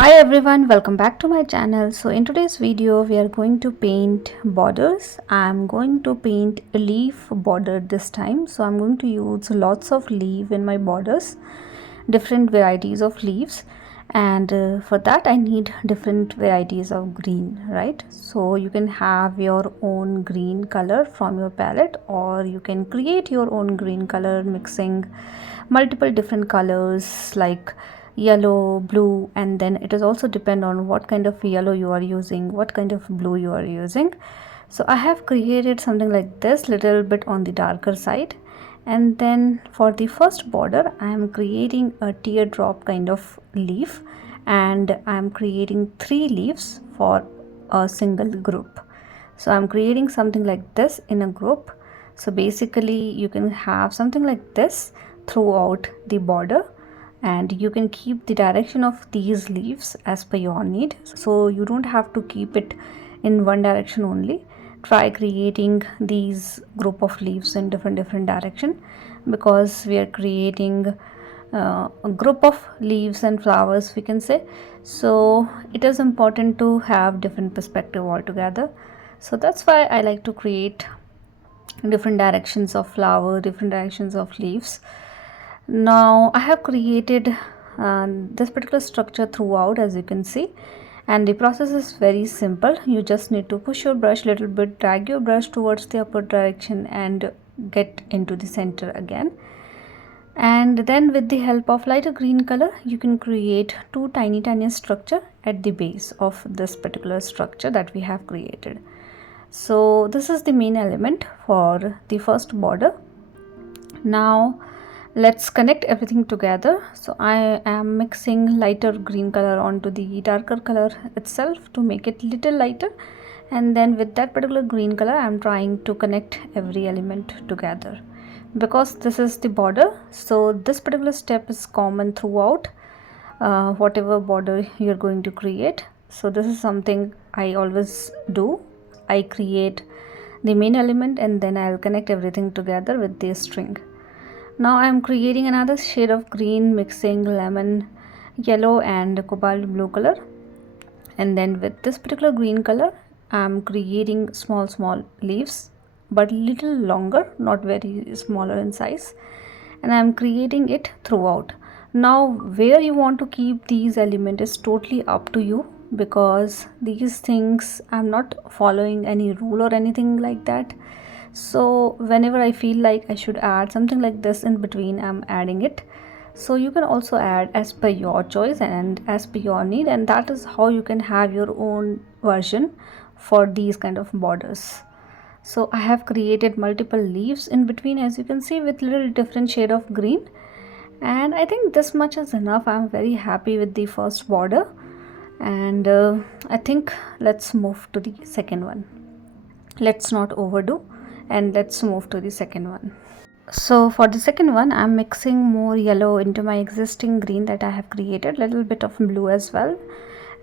Hi everyone, welcome back to my channel. So in today's video we are going to paint borders. I'm going to paint a leaf border this time. So I'm going to use lots of leaf in my borders, different varieties of leaves, and for that I need different varieties of green, right? So you can have your own green color from your palette, or you can create your own green color mixing multiple different colors like yellow, blue, and then it is also depend on what kind of yellow you are using, what kind of blue you are using. So I have created something like this, little bit on the darker side. And then for the first border I am creating a teardrop kind of leaf, and I am creating 3 leaves for a single group. So I'm creating something like this in a group. So basically you can have something like this throughout the border, and you can keep the direction of these leaves as per your need. So you don't have to keep it in one direction only. Try creating these group of leaves in different direction, because we are creating a group of leaves and flowers, we can say. So it is important to have different perspective altogether. So that's why I like to create different directions of flower, different directions of leaves. Now I have created this particular structure throughout, as you can see, and the process is very simple. You just need to push your brush little bit, drag your brush towards the upward direction and get into the center again. And then with the help of lighter green color you can create 2 tiny structure at the base of this particular structure that we have created. So this is the main element for the first border. Now let's connect everything together. So I am mixing lighter green color onto the darker color itself to make it little lighter, and then with that particular green color I am trying to connect every element together, because this is the border. So this particular step is common throughout whatever border you're going to create. So this is something I always do. I create the main element and then I'll connect everything together with this string. Now I am creating another shade of green, mixing lemon yellow and cobalt blue color, and then with this particular green color I am creating small leaves, but little longer, not very smaller in size, and I am creating it throughout. Now where you want to keep these elements is totally up to you, because these things I'm not following any rule or anything like that. So whenever I feel like I should add something like this in between, I'm adding it. So you can also add as per your choice and as per your need, and that is how you can have your own version for these kind of borders. So I have created multiple leaves in between, as you can see, with little different shade of green, and I think this much is enough. I'm very happy with the first border, and I think let's move to the second one. Let's not overdo, and let's move to the second one. So for the second one I'm mixing more yellow into my existing green that I have created, little bit of blue as well,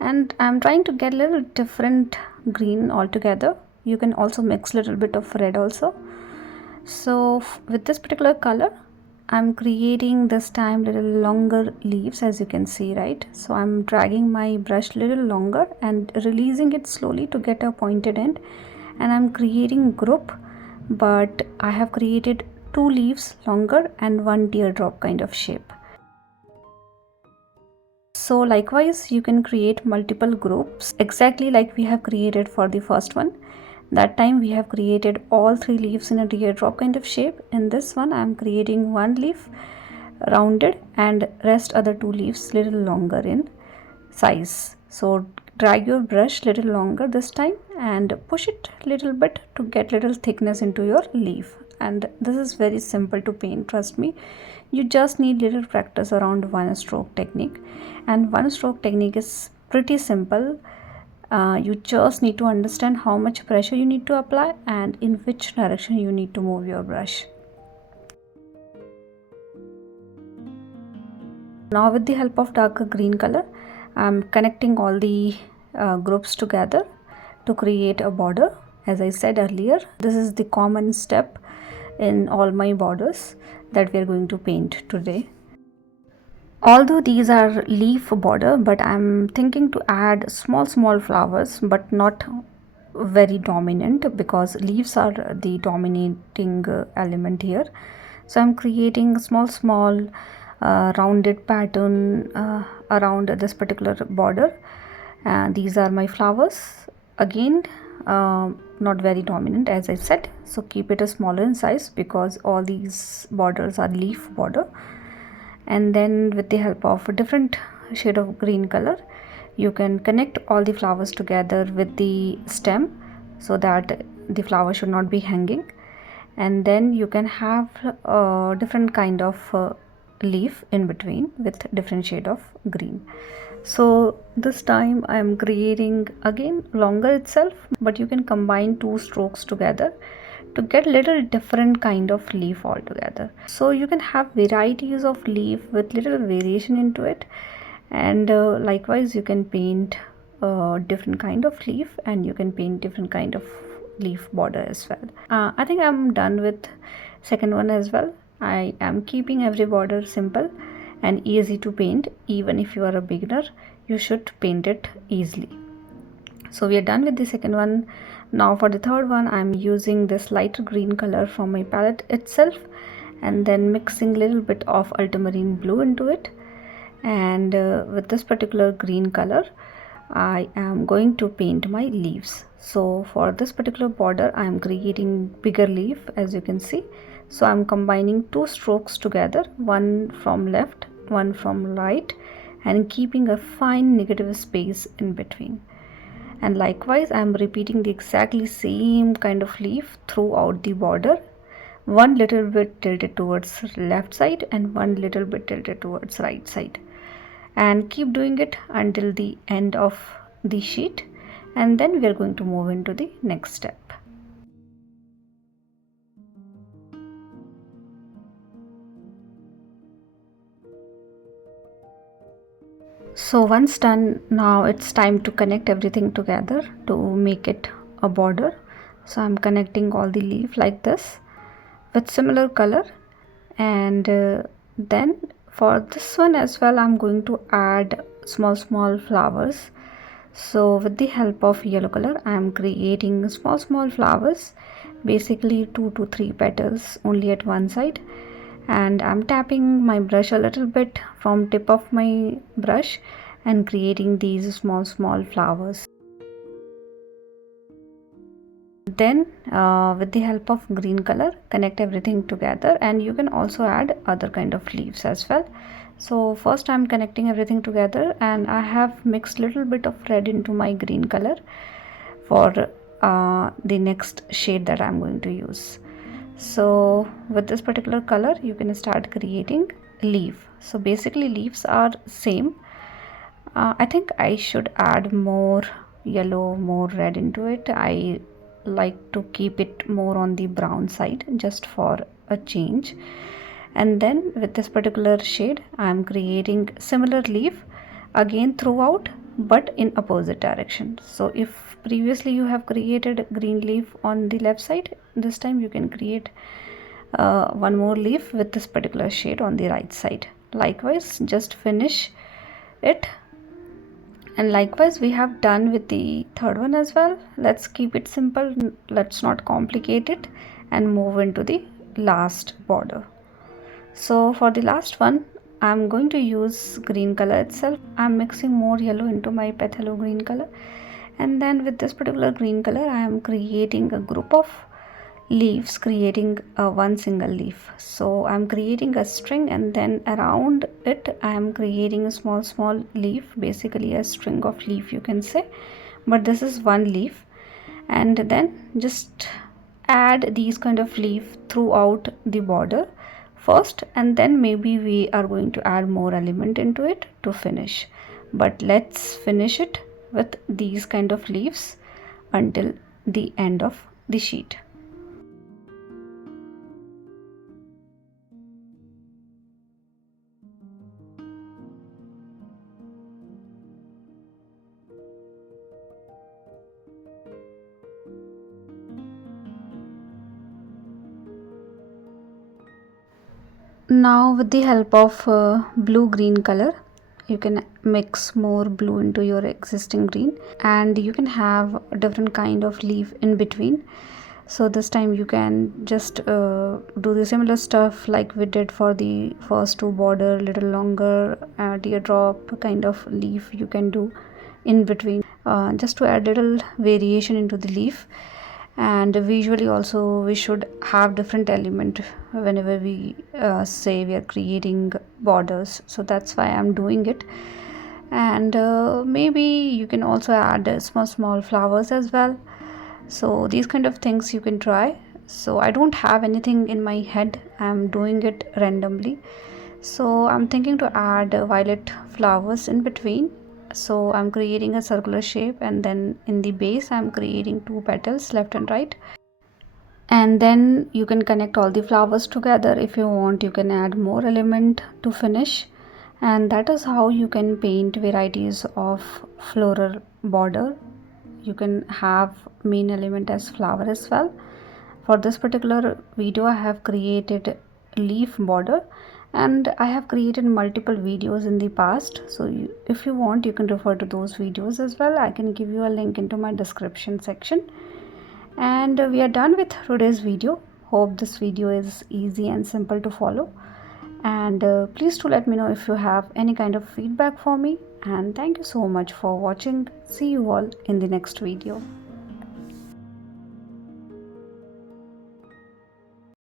and I'm trying to get a little different green altogether. You can also mix little bit of red also. So with this particular color I'm creating this time little longer leaves, as you can see, right? So I'm dragging my brush little longer and releasing it slowly to get a pointed end, and I'm creating group, but I have created 2 leaves longer and 1 teardrop kind of shape. So likewise you can create multiple groups exactly like we have created for the first one. That time we have created all 3 leaves in a teardrop kind of shape. In this one I am creating 1 leaf rounded and rest other 2 leaves little longer in size. So drag your brush little longer this time and push it little bit to get little thickness into your leaf. And this is very simple to paint, trust me. You just need little practice around one stroke technique, and one stroke technique is pretty simple. You just need to understand how much pressure you need to apply and in which direction you need to move your brush. Now with the help of darker green color I'm connecting all the groups together to create a border. As I said earlier, this is the common step in all my borders that we are going to paint today. Although these are leaf border, but I'm thinking to add small flowers, but not very dominant, because leaves are the dominating element here. So I'm creating small rounded pattern around this particular border. These are my flowers again, not very dominant as I said, so keep it a smaller in size because all these borders are leaf border. And then with the help of a different shade of green color, you can connect all the flowers together with the stem so that the flower should not be hanging. And then you can have a different kind of leaf in between with different shade of green. So this time I am creating again longer itself, but you can combine two strokes together to get little different kind of leaf altogether. So you can have varieties of leaf with little variation into it. And likewise you can paint different kind of leaf, and you can paint different kind of leaf border as well. I think I'm done with second one as well. I am keeping every border simple and easy to paint. Even if you are a beginner, you should paint it easily. So we are done with the second one. Now for the third one, I'm using this lighter green color from my palette itself, and then mixing little bit of ultramarine blue into it. And with this particular green color, I am going to paint my leaves. So for this particular border, I am creating bigger leaf, as you can see. So I'm combining two strokes together, one from left, one from right, and keeping a fine negative space in between. And likewise I am repeating the exactly same kind of leaf throughout the border, one little bit tilted towards left side and one little bit tilted towards right side, and keep doing it until the end of the sheet, and then we are going to move into the next step. So once done, now it's time to connect everything together to make it a border. So I'm connecting all the leaf like this with similar color. And then for this one as well, I'm going to add small flowers. So with the help of yellow color, I am creating small flowers, basically 2 to 3 petals only at one side. And I'm tapping my brush a little bit from tip of my brush and creating these small flowers. Then with the help of green color, connect everything together, and you can also add other kind of leaves as well. So first I'm connecting everything together, and I have mixed little bit of red into my green color for the next shade that I'm going to use. So with this particular color you can start creating leaf. So basically leaves are same. I think I should add more yellow, more red into it. I like to keep it more on the brown side just for a change. And then with this particular shade I am creating similar leaf again throughout, but in opposite direction. So if previously you have created green leaf on the left side, this time you can create one more leaf with this particular shade on the right side. Likewise just finish it. And likewise we have done with the third one as well. Let's keep it simple, let's not complicate it, and move into the last border. So for the last one I'm going to use green color itself. I'm mixing more yellow into my phthalo green color, and then with this particular green color I am creating a group of leaves, creating one single leaf. So I'm creating a string, and then around it I am creating a small leaf, basically a string of leaf you can say, but this is one leaf. And then just add these kind of leaf throughout the border first, and then maybe we are going to add more element into it to finish. But let's finish it with these kind of leaves until the end of the sheet. now with the help of blue green color, you can mix more blue into your existing green, and you can have a different kind of leaf in between. So this time you can just do the similar stuff like we did for the first two border, little longer teardrop kind of leaf you can do in between, just to add little variation into the leaf. And visually also we should have different element whenever we say we are creating borders, so that's why I'm doing it. And maybe you can also add small flowers as well. So these kind of things you can try. So I don't have anything in my head, I'm doing it randomly. So I'm thinking to add violet flowers in between. So I'm creating a circular shape, and then in the base I'm creating two petals left and right. And then you can connect all the flowers together. If you want, you can add more element to finish. And that is how you can paint varieties of floral border. You can have main element as flower as well. For this particular video I have created leaf border, and I have created multiple videos in the past, so if you want, you can refer to those videos as well. I can give you a link into my description section. And we are done with today's video. Hope this video is easy and simple to follow. And please do let me know if you have any kind of feedback for me. And thank you so much for watching. See you all in the next video.